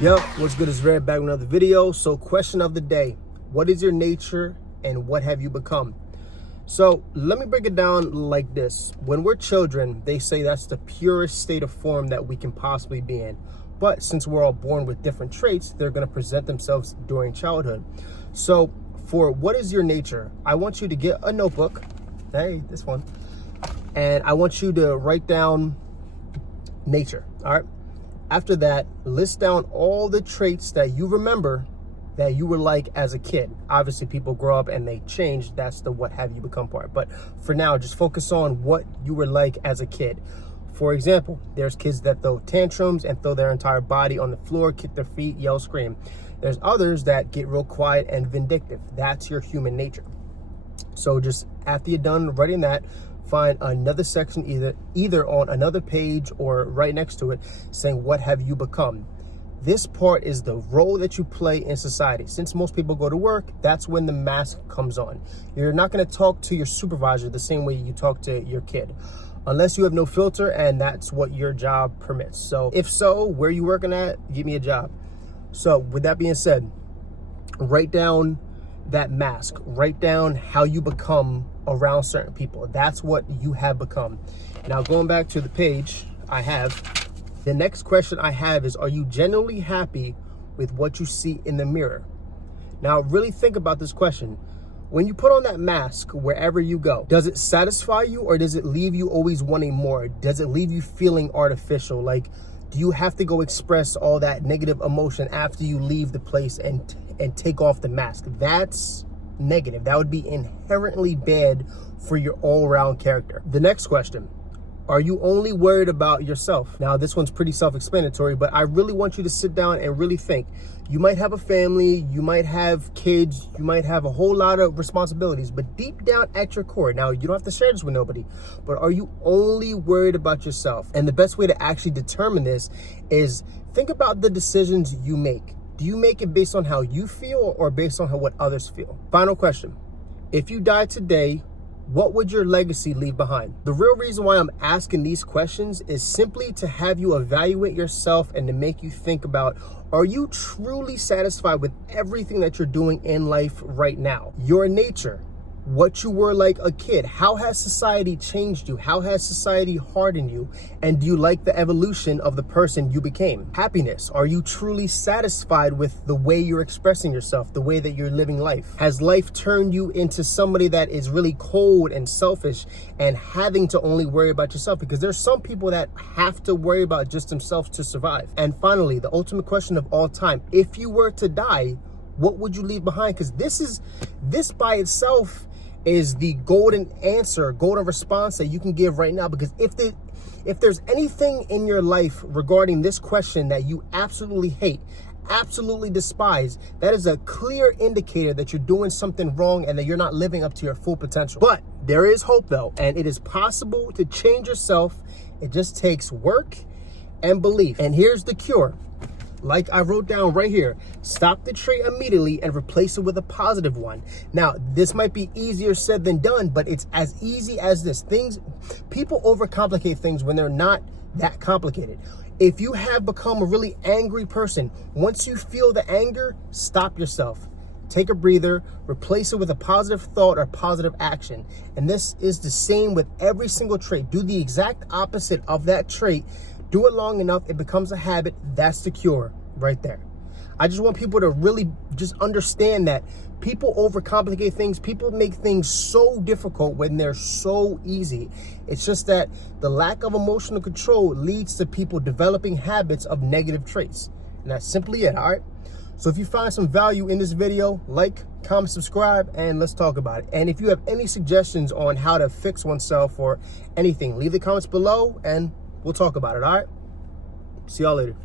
Yo, what's good? It's Red back with another video. So question of the day, what is your nature and what have you become? So let me break it down like this. When we're children, they say that's the purest state of form that we can possibly be in. But since we're all born with different traits, they're going to present themselves during childhood. So for what is your nature, I want you to get a notebook, hey, this one, and I want you to write down nature, all right? After that, list down all the traits that you remember that you were like as a kid. Obviously, people grow up and they change. That's the what have you become part. But for now, just focus on what you were like as a kid. For example, there's kids that throw tantrums and throw their entire body on the floor, kick their feet, yell, scream. There's others that get real quiet and vindictive. That's your human nature. So just after you're done writing that, find another section either on another page or right next to it saying what have you become. This part is the role that you play in society. Since most people go to work, that's when the mask comes on. You're not going to talk to your supervisor the same way you talk to your kid unless you have no filter and that's what your job permits. So if so, where you working at, give me a job. So with that being said, write down that mask, write down how you become around certain people. That's what you have become. Now going back to the page I have, the next question I have is, are you genuinely happy with what you see in the mirror? Now really think about this question. When you put on that mask wherever you go, does it satisfy you or does it leave you always wanting more? Does it leave you feeling artificial? Like, do you have to go express all that negative emotion after you leave the place and take off the mask? That's negative. That would be inherently bad for your all-around character. The next question, are you only worried about yourself? Now, this one's pretty self-explanatory, but I really want you to sit down and really think. You might have a family, you might have kids, you might have a whole lot of responsibilities, but deep down at your core, now you don't have to share this with nobody, but are you only worried about yourself? And the best way to actually determine this is think about the decisions you make. Do you make it based on how you feel or based on what others feel? Final question. If you died today, what would your legacy leave behind? The real reason why I'm asking these questions is simply to have you evaluate yourself and to make you think about, are you truly satisfied with everything that you're doing in life right now? Your nature, what you were like a kid, how has society changed you? How has society hardened you? And do you like the evolution of the person you became? Happiness, are you truly satisfied with the way you're expressing yourself, the way that you're living life? Has life turned you into somebody that is really cold and selfish and having to only worry about yourself? Because there's some people that have to worry about just themselves to survive. And finally, the ultimate question of all time, if you were to die, what would you leave behind? Because this by itself is the golden answer, golden response that you can give right now. Because if there's anything in your life regarding this question that you absolutely hate, absolutely despise, that is a clear indicator that you're doing something wrong and that you're not living up to your full potential. But there is hope though, and it is possible to change yourself. It just takes work and belief. And here's the cure. Like I wrote down right here, stop the trait immediately and replace it with a positive one. Now, this might be easier said than done, but it's as easy as this. People overcomplicate things when they're not that complicated. If you have become a really angry person, once you feel the anger, stop yourself. Take a breather, replace it with a positive thought or positive action. And this is the same with every single trait. Do the exact opposite of that trait. Do it long enough, it becomes a habit. That's the cure right there. I just want people to really just understand that people overcomplicate things. People make things so difficult when they're so easy. It's just that the lack of emotional control leads to people developing habits of negative traits. And that's simply it, all right? So if you find some value in this video, like, comment, subscribe, and let's talk about it. And if you have any suggestions on how to fix oneself or anything, leave the comments below and we'll talk about it, all right? See y'all later.